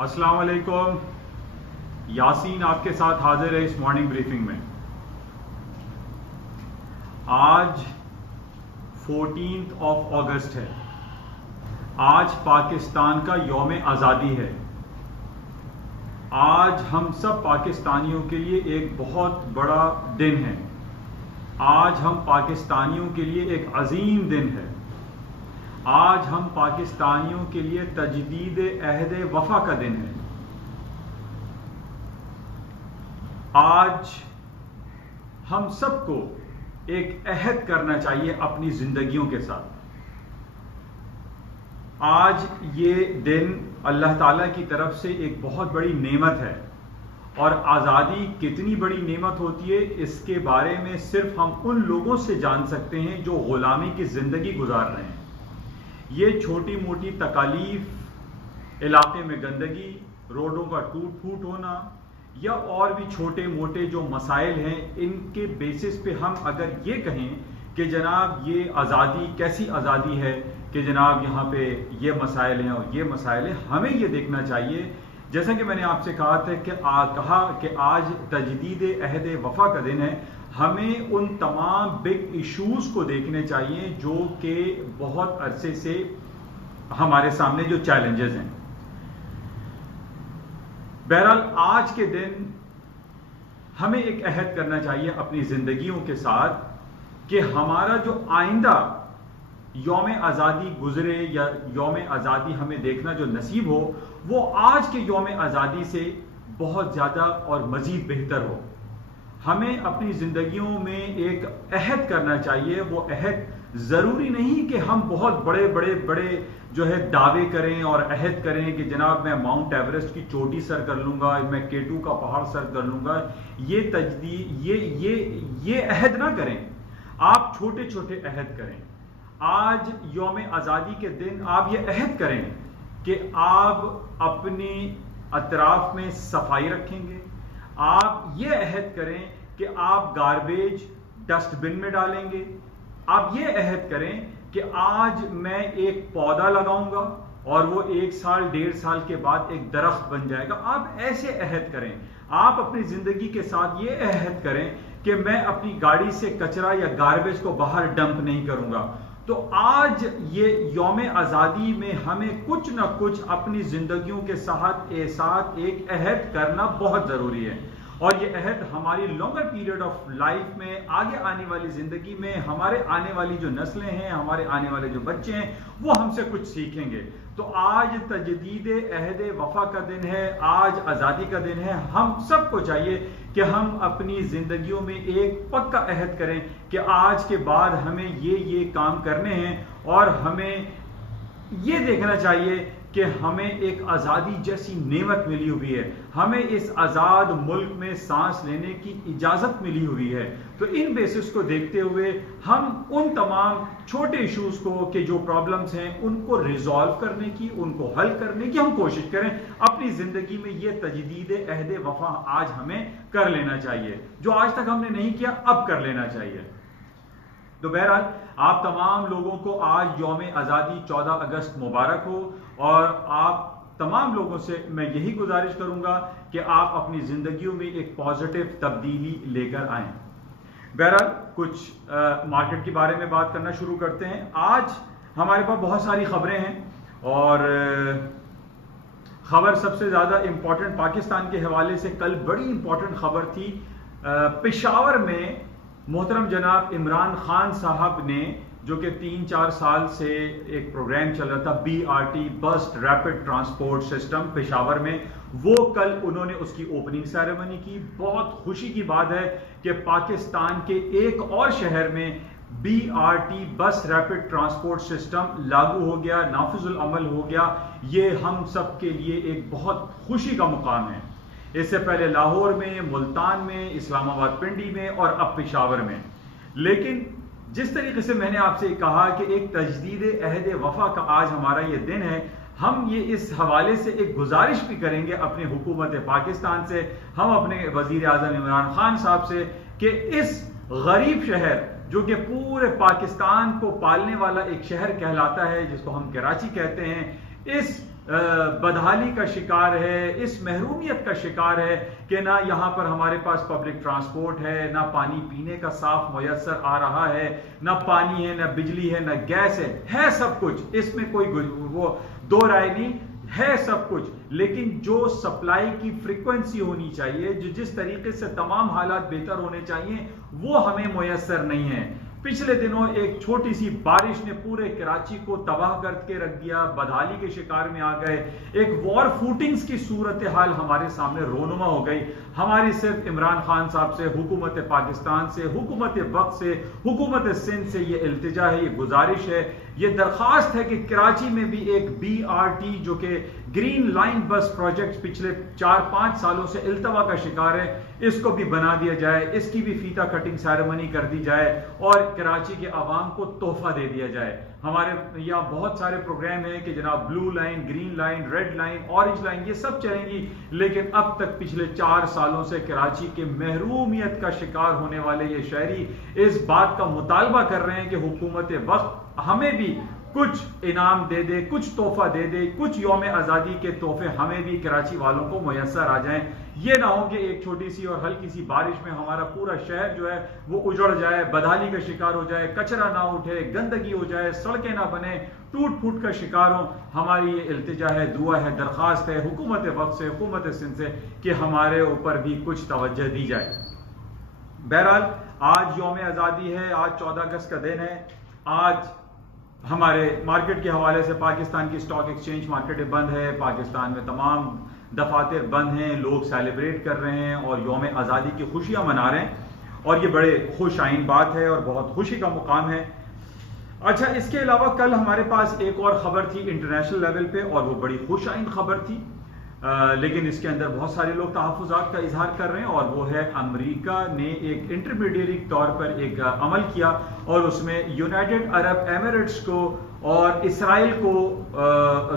السلام علیکم. یاسین آپ کے ساتھ حاضر ہے اس مارننگ بریفنگ میں. آج 14 اگست ہے. آج پاکستان کا یوم آزادی ہے. آج ہم سب پاکستانیوں کے لیے ایک بہت بڑا دن ہے. آج ہم پاکستانیوں کے لیے ایک عظیم دن ہے. آج ہم پاکستانیوں کے لیے تجدید عہد وفا کا دن ہے. آج ہم سب کو ایک عہد کرنا چاہیے اپنی زندگیوں کے ساتھ. آج یہ دن اللہ تعالیٰ کی طرف سے ایک بہت بڑی نعمت ہے، اور آزادی کتنی بڑی نعمت ہوتی ہے اس کے بارے میں صرف ہم ان لوگوں سے جان سکتے ہیں جو غلامی کی زندگی گزار رہے ہیں. یہ چھوٹی موٹی تکالیف، علاقے میں گندگی، روڈوں کا ٹوٹ پھوٹ ہونا، یا اور بھی چھوٹے موٹے جو مسائل ہیں، ان کے بیسس پہ ہم اگر یہ کہیں کہ جناب یہ آزادی کیسی آزادی ہے کہ جناب یہاں پہ یہ مسائل ہیں اور یہ مسائل ہیں، ہمیں یہ دیکھنا چاہیے جیسا کہ میں نے آپ سے کہا تھا کہ آج تجدید عہد وفا کا دن ہے. ہمیں ان تمام بگ ایشوز کو دیکھنے چاہیے جو کہ بہت عرصے سے ہمارے سامنے جو چیلنجز ہیں. بہرحال آج کے دن ہمیں ایک عہد کرنا چاہیے اپنی زندگیوں کے ساتھ کہ ہمارا جو آئندہ یوم آزادی گزرے یا یوم آزادی ہمیں دیکھنا جو نصیب ہو، وہ آج کے یوم آزادی سے بہت زیادہ اور مزید بہتر ہو. ہمیں اپنی زندگیوں میں ایک عہد کرنا چاہیے. وہ عہد ضروری نہیں کہ ہم بہت بڑے بڑے بڑے جو ہے دعوے کریں اور عہد کریں کہ جناب میں ماؤنٹ ایوریسٹ کی چوٹی سر کر لوں گا، میں K2 کا پہاڑ سر کر لوں گا. یہ تجدید یہ عہد نہ کریں. آپ چھوٹے چھوٹے عہد کریں. آج یوم آزادی کے دن آپ یہ عہد کریں کہ آپ اپنے اطراف میں صفائی رکھیں گے. آپ یہ عہد کریں کہ آپ گاربیج ڈسٹ بن میں ڈالیں گے. آپ یہ عہد کریں کہ آج میں ایک پودا لگاؤں گا اور وہ 1 سال 1.5 سال کے بعد ایک درخت بن جائے گا. آپ ایسے عہد کریں. آپ اپنی زندگی کے ساتھ یہ عہد کریں کہ میں اپنی گاڑی سے کچرا یا گاربیج کو باہر ڈمپ نہیں کروں گا. تو آج یہ یوم آزادی میں ہمیں کچھ نہ کچھ اپنی زندگیوں کے ساتھ ایک عہد کرنا بہت ضروری ہے. اور یہ عہد ہماری لانگر پیریڈ آف لائف میں، آگے آنے والی زندگی میں، ہمارے آنے والی جو نسلیں ہیں، ہمارے آنے والے جو بچے ہیں، وہ ہم سے کچھ سیکھیں گے. تو آج تجدید عہد وفا کا دن ہے. آج آزادی کا دن ہے. ہم سب کو چاہیے کہ ہم اپنی زندگیوں میں ایک پکا عہد کریں کہ آج کے بعد ہمیں یہ کام کرنے ہیں، اور ہمیں یہ دیکھنا چاہیے کہ ہمیں ایک آزادی جیسی نعمت ملی ہوئی ہے. ہمیں اس آزاد ملک میں سانس لینے کی اجازت ملی ہوئی ہے. تو ان بیسس کو دیکھتے ہوئے ہم ان تمام چھوٹے ایشوز کو کہ جو پرابلمز ہیں ان کو ریزالو کرنے کی، ان کو حل کرنے کی ہم کوشش کریں. اپنی زندگی میں یہ تجدید عہد وفا آج ہمیں کر لینا چاہیے. جو آج تک ہم نے نہیں کیا، اب کر لینا چاہیے. تو بہرحال آپ تمام لوگوں کو آج یوم آزادی 14 اگست مبارک ہو. اور آپ تمام لوگوں سے میں یہی گزارش کروں گا کہ آپ اپنی زندگیوں میں ایک پازیٹیو تبدیلی لے کر آئیں. بہرحال کچھ مارکیٹ کے بارے میں بات کرنا شروع کرتے ہیں. آج ہمارے پاس بہت ساری خبریں ہیں، اور خبر سب سے زیادہ امپورٹنٹ پاکستان کے حوالے سے کل بڑی امپورٹنٹ خبر تھی. پشاور میں محترم جناب عمران خان صاحب نے، جو کہ 3-4 سال سے ایک پروگرام چل رہا تھا BRT bus rapid transport system Peshawar میں، وہ کل انہوں نے اس کی اوپننگ سیریمنی کی. بہت خوشی کی بات ہے کہ پاکستان کے ایک اور شہر میں BRT بس ریپڈ ٹرانسپورٹ سسٹم لاگو ہو گیا، نافذ العمل ہو گیا. یہ ہم سب کے لیے ایک بہت خوشی کا مقام ہے. اس سے پہلے لاہور میں، ملتان میں، اسلام آباد پنڈی میں، اور اب پشاور میں. لیکن جس طریقے سے میں نے آپ سے کہا کہ ایک تجدید عہد وفا کا آج ہمارا یہ دن ہے، ہم یہ اس حوالے سے ایک گزارش بھی کریں گے اپنی حکومت پاکستان سے، ہم اپنے وزیر اعظم عمران خان صاحب سے، کہ اس غریب شہر جو کہ پورے پاکستان کو پالنے والا ایک شہر کہلاتا ہے، جس کو ہم کراچی کہتے ہیں، اس بدحالی کا شکار ہے، اس محرومیت کا شکار ہے کہ نہ یہاں پر ہمارے پاس پبلک ٹرانسپورٹ ہے، نہ پانی پینے کا صاف میسر آ رہا ہے، نہ پانی ہے، نہ بجلی ہے، نہ گیس ہے سب کچھ، اس میں کوئی وہ دو رائے نہیں ہے سب کچھ، لیکن جو سپلائی کی فریکوینسی ہونی چاہیے، جو جس طریقے سے تمام حالات بہتر ہونے چاہیے، وہ ہمیں میسر نہیں ہے۔ پچھلے دنوں ایک چھوٹی سی بارش نے پورے کراچی کو تباہ کر کے رکھ دیا، بدحالی کے شکار میں آ گئے، ایک وار فوٹنگز کی صورتحال ہمارے سامنے رونما ہو گئی۔ ہماری صرف عمران خان صاحب سے، حکومت پاکستان سے، حکومت وقت سے، حکومت سندھ سے یہ التجا ہے، یہ گزارش ہے، یہ درخواست ہے کہ کراچی میں بھی ایک BRT جو کہ گرین لائن بس پروجیکٹ پچھلے 4-5 سالوں سے التوا کا شکار ہے، اس کو بھی بنا دیا جائے، اس کی بھی فیتہ کٹنگ سیریمنی کر دی جائے اور کراچی کے عوام کو تحفہ دے دیا جائے۔ ہمارے یہاں بہت سارے پروگرام ہیں کہ جناب blue line, green line, red line, orange line, یہ سب چلیں گی، لیکن اب تک پچھلے 4 سالوں سے کراچی کے محرومیت کا شکار ہونے والے یہ شہری اس بات کا مطالبہ کر رہے ہیں کہ حکومت وقت ہمیں بھی کچھ انعام دے دے، کچھ تحفہ دے دے، کچھ یوم آزادی کے تحفے ہمیں بھی کراچی والوں کو میسر آ جائیں۔ یہ نہ ہو کہ ایک چھوٹی سی اور ہلکی سی بارش میں ہمارا پورا شہر جو ہے وہ اجڑ جائے، بدحالی کا شکار ہو جائے، کچرا نہ اٹھے، گندگی ہو جائے، سڑکیں نہ بنے، ٹوٹ پھوٹ کا شکار ہوں۔ ہماری یہ التجا ہے، دعا ہے، درخواست ہے حکومت وقت سے، حکومت سندھ سے کہ ہمارے اوپر بھی کچھ توجہ دی جائے۔ بہرحال آج یوم آزادی ہے، آج 14 اگست کا دن ہے۔ آج ہمارے مارکیٹ کے حوالے سے پاکستان کی سٹاک ایکسچینج مارکیٹیں بند ہے، پاکستان میں تمام دفاتر بند ہیں، لوگ سیلیبریٹ کر رہے ہیں اور یوم آزادی کی خوشیاں منا رہے ہیں، اور یہ بڑے خوش آئین بات ہے اور بہت خوشی کا مقام ہے۔ اچھا، اس کے علاوہ کل ہمارے پاس ایک اور خبر تھی انٹرنیشنل لیول پہ، اور وہ بڑی خوش آئین خبر تھی، لیکن اس کے اندر بہت سارے لوگ تحفظات کا اظہار کر رہے ہیں، اور وہ ہے امریکہ نے ایک انٹرمیڈیری طور پر ایک عمل کیا اور اس میں یونائٹڈ عرب ایمریٹس کو اور اسرائیل کو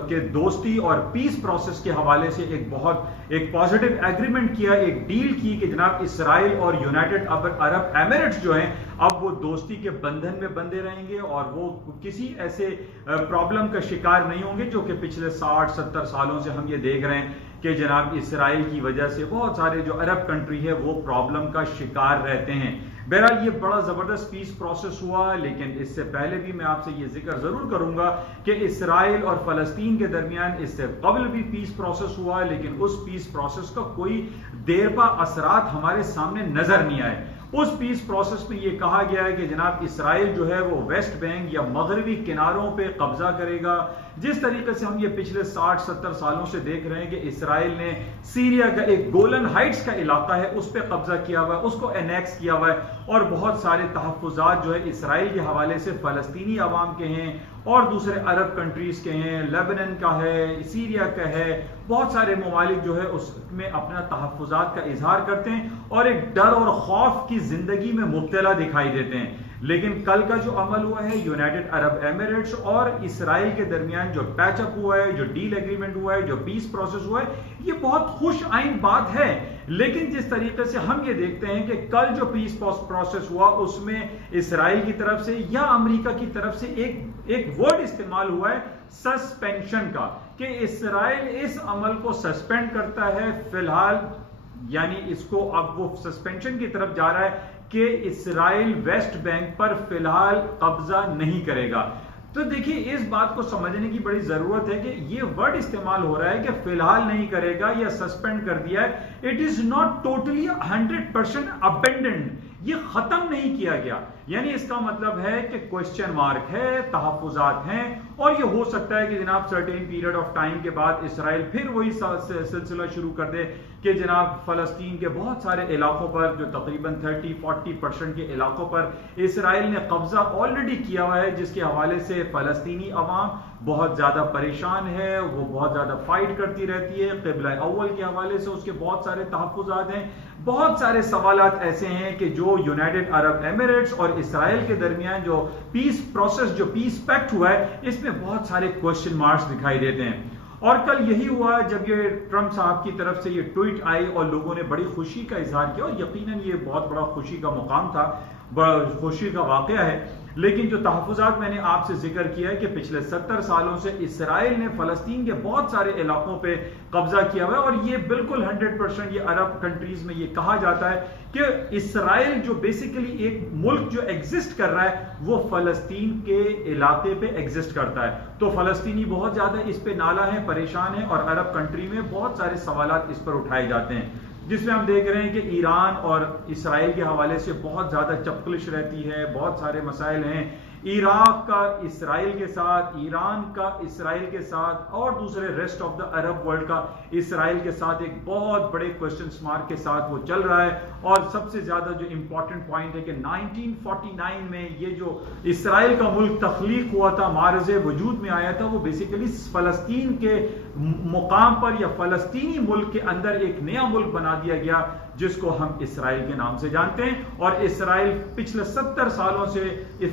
کے دوستی اور پیس پروسیس کے حوالے سے ایک پازیٹیو ایگریمنٹ کیا، ایک ڈیل کی کہ جناب اسرائیل اور یونائٹڈ عرب ایمریٹس جو ہیں اب وہ دوستی کے بندھن میں بندھے رہیں گے، اور وہ کسی ایسے پرابلم کا شکار نہیں ہوں گے جو کہ پچھلے 60-70 سالوں سے ہم یہ دیکھ رہے ہیں کہ جناب اسرائیل کی وجہ سے بہت سارے جو عرب کنٹری ہے وہ پرابلم کا شکار رہتے ہیں۔ بہرحال یہ بڑا زبردست پیس پروسیس ہوا، لیکن اس سے پہلے بھی میں آپ سے یہ ذکر ضرور کروں گا کہ اسرائیل اور فلسطین کے درمیان اس سے قبل بھی پیس پروسیس ہوا، لیکن اس پیس پروسیس کا کوئی دیرپا اثرات ہمارے سامنے نظر نہیں آئے۔ اس پیس پروسیس میں یہ کہا گیا ہے کہ جناب اسرائیل جو ہے وہ ویسٹ بینک یا مغربی کناروں پہ قبضہ کرے گا، جس طریقے سے ہم یہ پچھلے 60-70 سالوں سے دیکھ رہے ہیں کہ اسرائیل نے سیریا کا ایک گولن ہائٹس کا علاقہ ہے اس پہ قبضہ کیا ہوا ہے، اس کو انیکس کیا ہوا ہے، اور بہت سارے تحفظات جو ہے اسرائیل کے حوالے سے فلسطینی عوام کے ہیں اور دوسرے عرب کنٹریز کے ہیں، لیبنن کا ہے، سیریا کا ہے، بہت سارے ممالک جو ہے اس میں اپنا تحفظات کا اظہار کرتے ہیں اور ایک ڈر اور خوف کی زندگی میں مبتلا دکھائی دیتے ہیں۔ لیکن کل کا جو عمل ہوا ہے یونائٹڈ عرب ایمریٹس اور اسرائیل کے درمیان جو پیچ اپ ہوا ہے، جو ڈیل ایگریمنٹ ہوا ہے، جو پیس پروسیس ہوا ہے، یہ بہت خوش آئین بات ہے۔ لیکن جس طریقے سے ہم یہ دیکھتے ہیں کہ کل جو پیس پروسیس ہوا اس میں اسرائیل کی طرف سے یا امریکہ کی طرف سے ایک ورڈ استعمال ہوا ہے سسپینشن کا، کہ اسرائیل اس عمل کو سسپینڈ کرتا ہے فی الحال، یعنی اس کو اب وہ سسپینشن کی طرف جا رہا ہے کہ اسرائیل ویسٹ بینک پر فی الحال قبضہ نہیں کرے گا۔ تو دیکھیے اس بات کو سمجھنے کی بڑی ضرورت ہے کہ یہ ورڈ استعمال ہو رہا ہے کہ فی الحال نہیں کرے گا یا سسپینڈ کر دیا ہے، it is not totally 100% abandoned, یہ ختم نہیں کیا گیا، یعنی اس کا مطلب ہے کہ کوشچن مارک ہے، تحفظات ہیں، اور یہ ہو سکتا ہے کہ جناب سرٹین پیریڈ آف ٹائم کے بعد اسرائیل پھر وہی سلسلہ شروع کر دے کہ جناب فلسطین کے بہت سارے علاقوں پر جو تقریباً 30-40% کے علاقوں پر اسرائیل نے قبضہ آلریڈی کیا ہوا ہے، جس کے حوالے سے فلسطینی عوام بہت زیادہ پریشان ہے، وہ بہت زیادہ فائٹ کرتی رہتی ہے، قبلہ اول کے حوالے سے اس کے بہت سارے تحفظات ہیں، بہت سارے سوالات ایسے ہیں کہ جو یونائٹڈ عرب ایمریٹس اور اسرائیل کے درمیان جو پیس پروسیس، جو پیس پیکٹ ہوا ہے، اس میں بہت سارے کوشچن مارکس دکھائی دیتے ہیں۔ اور کل یہی ہوا جب یہ ٹرمپ صاحب کی طرف سے یہ ٹویٹ آئی اور لوگوں نے بڑی خوشی کا اظہار کیا، اور یقیناً یہ بہت بڑا خوشی کا مقام تھا، بڑا خوشی کا واقعہ ہے، لیکن جو تحفظات میں نے آپ سے ذکر کیا ہے کہ پچھلے 70 سالوں سے اسرائیل نے فلسطین کے بہت سارے علاقوں پہ قبضہ کیا ہوا ہے، اور یہ بالکل 100% یہ عرب کنٹریز میں یہ کہا جاتا ہے کہ اسرائیل جو بیسیکلی ایک ملک جو ایگزسٹ کر رہا ہے وہ فلسطین کے علاقے پہ ایگزسٹ کرتا ہے. تو فلسطینی بہت زیادہ اس پہ نالا ہیں، پریشان ہیں، اور عرب کنٹری میں بہت سارے سوالات اس پر اٹھائے جاتے ہیں، جس میں ہم دیکھ رہے ہیں کہ ایران اور اسرائیل کے حوالے سے بہت زیادہ چپکلش رہتی ہے، بہت سارے مسائل ہیں، عراق کا اسرائیل کے ساتھ، ایران کا اسرائیل کے ساتھ، اور دوسرے rest of the Arab world کا اسرائیل کے ساتھ ایک بہت بڑے کوشچن مارک کے ساتھ وہ چل رہا ہے. اور سب سے زیادہ جو امپورٹنٹ پوائنٹ ہے کہ 1949 میں یہ جو اسرائیل کا ملک تخلیق ہوا تھا، معرض وجود میں آیا تھا، وہ بیسیکلی فلسطین کے مقام پر یا فلسطینی ملک کے اندر ایک نیا ملک بنا دیا گیا جس کو ہم اسرائیل کے نام سے جانتے ہیں. اور اسرائیل پچھلے 70 سالوں سے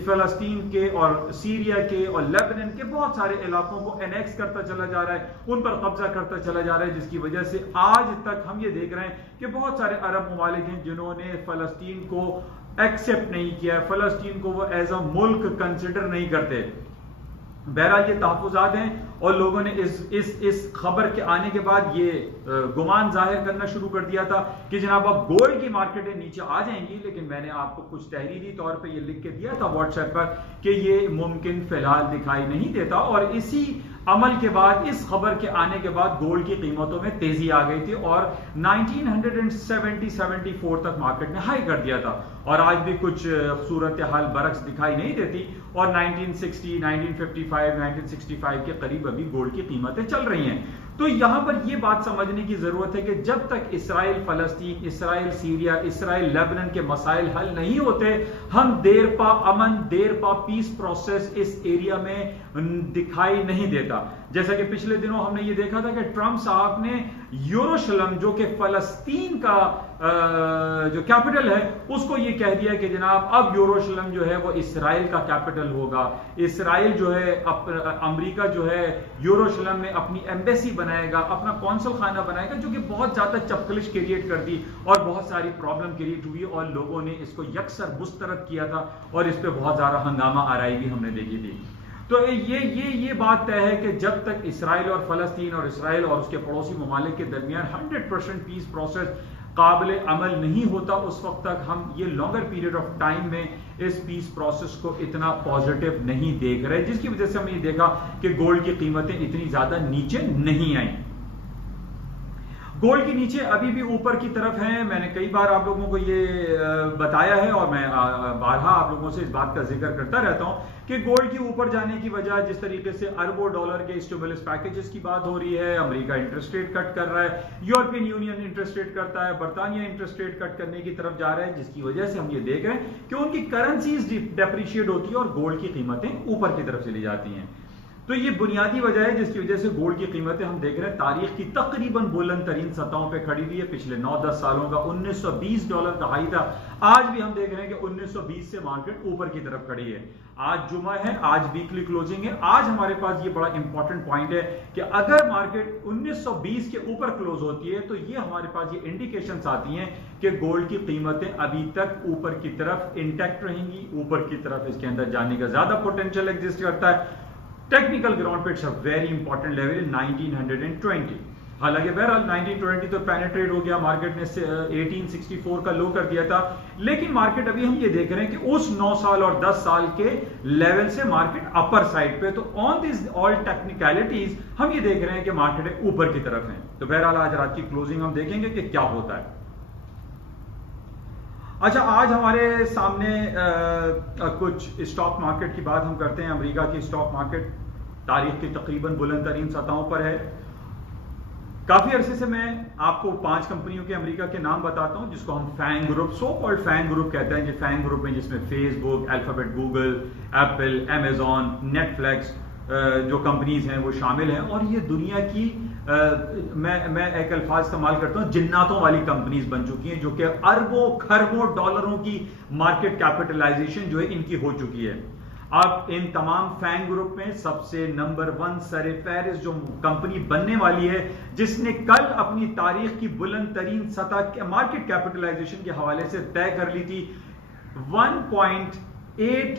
فلسطین کے اور سیریا کے اور لیبنان کے بہت سارے علاقوں کو انیکس کرتا چلا جا رہا ہے، ان پر قبضہ کرتا چلا جا رہا ہے، جس کی وجہ سے آج تک ہم یہ دیکھ رہے ہیں کہ بہت سارے عرب ممالک ہیں جنہوں نے فلسطین کو ایکسیپٹ نہیں کیا، فلسطین کو وہ ایز اے ملک کنسیڈر نہیں کرتے. بہرحال یہ تحفظات ہیں، اور لوگوں نے اس خبر کے آنے کے بعد یہ گمان ظاہر کرنا شروع کر دیا تھا کہ جناب اب گولڈ کی مارکیٹیں نیچے آ جائیں گی، لیکن میں نے آپ کو کچھ تحریری طور پہ یہ لکھ کے دیا تھا واٹس ایپ پر کہ یہ ممکن فی الحال دکھائی نہیں دیتا. اور اسی عمل کے بعد، اس خبر کے آنے کے بعد گولڈ کی قیمتوں میں تیزی آ گئی تھی، اور 1970-74 تک مارکیٹ نے ہائی کر دیا تھا، اور آج بھی کچھ صورتحال برعکس دکھائی نہیں دیتی، اور 1960، 1955، 1965 کے قریب ابھی گولڈ کی قیمتیں چل رہی ہیں. تو یہاں پر یہ بات سمجھنے کی ضرورت ہے کہ جب تک اسرائیل فلسطین، اسرائیل سیریا، اسرائیل لیبنان کے مسائل حل نہیں ہوتے، ہم دیر پا امن، دیر پا پیس پروسیس اس ایریا میں دکھائی نہیں دیتا. جیسا کہ پچھلے دنوں ہم نے یہ دیکھا تھا کہ ٹرمپ صاحب نے یروشلم جو کہ فلسطین کا جو کیپٹل ہے اس کو یہ کہہ دیا کہ جناب اب یروشلم جو ہے وہ اسرائیل کا کیپٹل ہوگا، اسرائیل جو ہے امریکہ جو ہے یروشلم میں اپنی ایمبیسی بنائے گا، اپنا قونصل خانہ بنائے گا، جو کہ بہت زیادہ چپکلش کریٹ کر دی اور بہت ساری پرابلم کریٹ ہوئی، اور لوگوں نے اس کو یکسر مسترد کیا تھا، اور اس پہ بہت زیادہ ہنگامہ آرائی بھی ہم نے دیکھی تھی. تو یہ بات طے ہے کہ جب تک اسرائیل اور فلسطین اور اسرائیل اور اس کے پڑوسی ممالک کے درمیان 100% پیس پروسیس قابل عمل نہیں ہوتا، اس وقت تک ہم یہ لانگر پیریڈ آف ٹائم میں اس پیس پروسیس کو اتنا پازیٹیو نہیں دیکھ رہے، جس کی وجہ سے ہم یہ دیکھا کہ گولڈ کی قیمتیں اتنی زیادہ نیچے نہیں آئیں. گولڈ کے نیچے ابھی بھی اوپر کی طرف ہیں. میں نے کئی بار آپ لوگوں کو یہ بتایا ہے، اور میں بارہا آپ لوگوں سے اس بات کا ذکر کرتا رہتا ہوں کہ گولڈ کے اوپر جانے کی وجہ جس طریقے سے اربوں ڈالر کے اسٹیمولس پیکیجز کی بات ہو رہی ہے، امریکہ انٹرسٹ ریٹ کٹ کر رہا ہے، یورپین یونین انٹرسٹ ریٹ کرتا ہے، برطانیہ انٹرسٹ ریٹ کٹ کرنے کی طرف جا رہا ہے، جس کی وجہ سے ہم یہ دیکھ رہے ہیں کہ ان کی کرنسیز ڈیپریشیٹ ہوتی ہے اور گولڈ کی قیمتیں اوپر کی طرف چلی جاتی ہیں. تو یہ بنیادی وجہ ہے جس کی وجہ سے گولڈ کی قیمتیں ہم دیکھ رہے ہیں تاریخ کی تقریباً بلند ترین سطحوں پہ کھڑی ہوئی ہے. پچھلے 9-10 سالوں کا $1920 کا ہائی تھا، آج بھی ہم دیکھ رہے ہیں کہ 1920 سے مارکیٹ اوپر کی طرف کھڑی ہے. آج جمعہ ہے، آج ویکلی کلوزنگ ہے. آج ہمارے پاس یہ بڑا امپورٹنٹ پوائنٹ ہے کہ اگر مارکیٹ 1920 کے اوپر کلوز ہوتی ہے تو یہ ہمارے پاس یہ انڈیکیشنز آتی ہیں کہ گولڈ کی قیمتیں ابھی تک اوپر کی طرف انٹیکٹ رہیں گی، اوپر کی طرف اس کے اندر جانے کا زیادہ پوٹینشیل ایگزسٹ کرتا ہے. ٹیکنیکل گراؤنڈ پہ it's a very important level 1920. حالانکہ بہرحال 1920 تو پینیٹریٹ ہو گیا، مارکیٹ نے 1864 کا لو کر دیا تھا، لیکن مارکیٹ ابھی ہم یہ دیکھ رہے ہیں کہ اس 9 سال اور 10 سال کے لیول سے مارکیٹ اپر سائڈ پہ. تو آن دیز آل ٹیکنیکلٹیز ہم یہ دیکھ رہے ہیں کہ مارکیٹ اوپر کی طرف ہیں. تو بہرحال آج رات کی کلوزنگ ہم دیکھیں گے کہ کیا ہوتا ہے. اچھا، آج ہمارے سامنے کچھ اسٹاک مارکیٹ کی بات ہم کرتے ہیں. امریکہ کی اسٹاک مارکیٹ تاریخ کی تقریباً بلند ترین سطحوں پر ہے. کافی عرصے سے میں آپ کو 5 کمپنیوں کے امریکہ کے نام بتاتا ہوں جس کو ہم FAANG group, so called FAANG group کہتے ہیں. یہ فینگ گروپ میں جس میں Facebook, Alphabet, Google, Apple, Amazon, Netflix جو کمپنیز ہیں وہ شامل ہیں. اور یہ دنیا کی میں ایک الفاظ استعمال کرتا ہوں، جناتوں والی کمپنیز بن چکی ہیں، جو کہ اربوں کھربوں ڈالروں کی مارکیٹ کیپٹلائزیشن جو ہے ان کی ہو چکی ہے. اب ان تمام فینگ گروپ میں سب سے نمبر 1 سر فہرست جو کمپنی بننے والی ہے، جس نے کل اپنی تاریخ کی بلند ترین سطح مارکیٹ کیپٹلائزیشن کے حوالے سے طے کر لی تھی، $1.8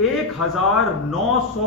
1900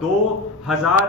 2000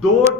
$2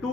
2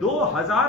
2000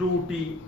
2T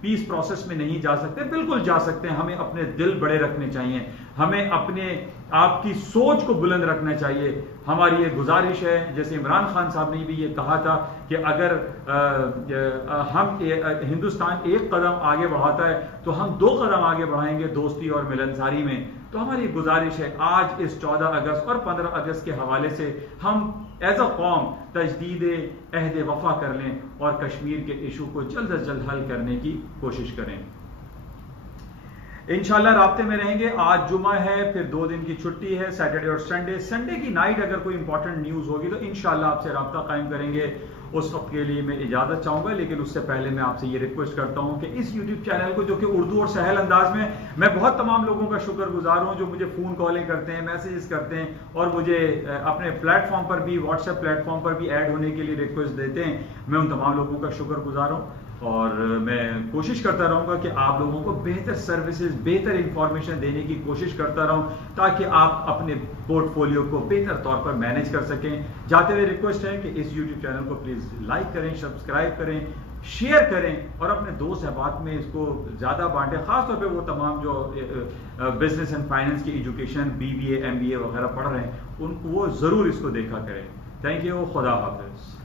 پیس پروسیس میں نہیں جا سکتے؟ بالکل جا سکتے ہیں. ہمیں اپنے دل بڑے رکھنے چاہیے, ہمیں اپنے آپ کی سوچ کو بلند رکھنا چاہیے. ہماری یہ گزارش ہے, جیسے عمران خان صاحب نے بھی یہ کہا تھا کہ اگر ہم ہندوستان ایک قدم آگے بڑھاتا ہے تو ہم 2 قدم آگے بڑھائیں گے دوستی اور ملنساری میں. تو ہماری گزارش ہے آج اس 14 اگست اور 15 اگست کے حوالے سے ہم ایز اے قوم تجدید عہد وفا کر لیں اور کشمیر کے ایشو کو جلد از جلد حل کرنے کی کوشش کریں. انشاءاللہ رابطے میں رہیں گے. آج جمعہ ہے, پھر 2 دن کی چھٹی ہے, سیٹرڈے اور سنڈے کی نائٹ اگر کوئی امپورٹنٹ نیوز ہوگی تو انشاءاللہ آپ سے رابطہ قائم کریں گے. اس وقت کے لیے میں اجازت چاہوں گا, لیکن اس سے پہلے میں آپ سے یہ ریکویسٹ کرتا ہوں کہ اس یوٹیوب چینل کو, جو کہ اردو اور سہل انداز میں بہت تمام لوگوں کا شکر گزار ہوں جو مجھے فون کالیں کرتے ہیں, میسیجز کرتے ہیں اور مجھے اپنے پلیٹ فارم پر بھی, واٹس ایپ پلیٹ فارم پر بھی ایڈ ہونے کے لیے ریکویسٹ دیتے ہیں. میں ان تمام لوگوں کا شکر گزار ہوں اور میں کوشش کرتا رہوں گا کہ آپ لوگوں کو بہتر سروسز, بہتر انفارمیشن دینے کی کوشش کرتا رہوں تاکہ آپ اپنے پورٹ فولیو کو بہتر طور پر مینیج کر سکیں. جاتے ہوئے ریکویسٹ ہے کہ اس یوٹیوب چینل کو پلیز لائک کریں, سبسکرائب کریں, شیئر کریں اور اپنے دوست احباب میں اس کو زیادہ بانٹیں, خاص طور پہ وہ تمام جو بزنس اینڈ فائنینس کی ایجوکیشن BBA MBA وغیرہ پڑھ رہے ہیں, وہ ضرور اس کو دیکھا کریں. تھینک یو, خدا حافظ.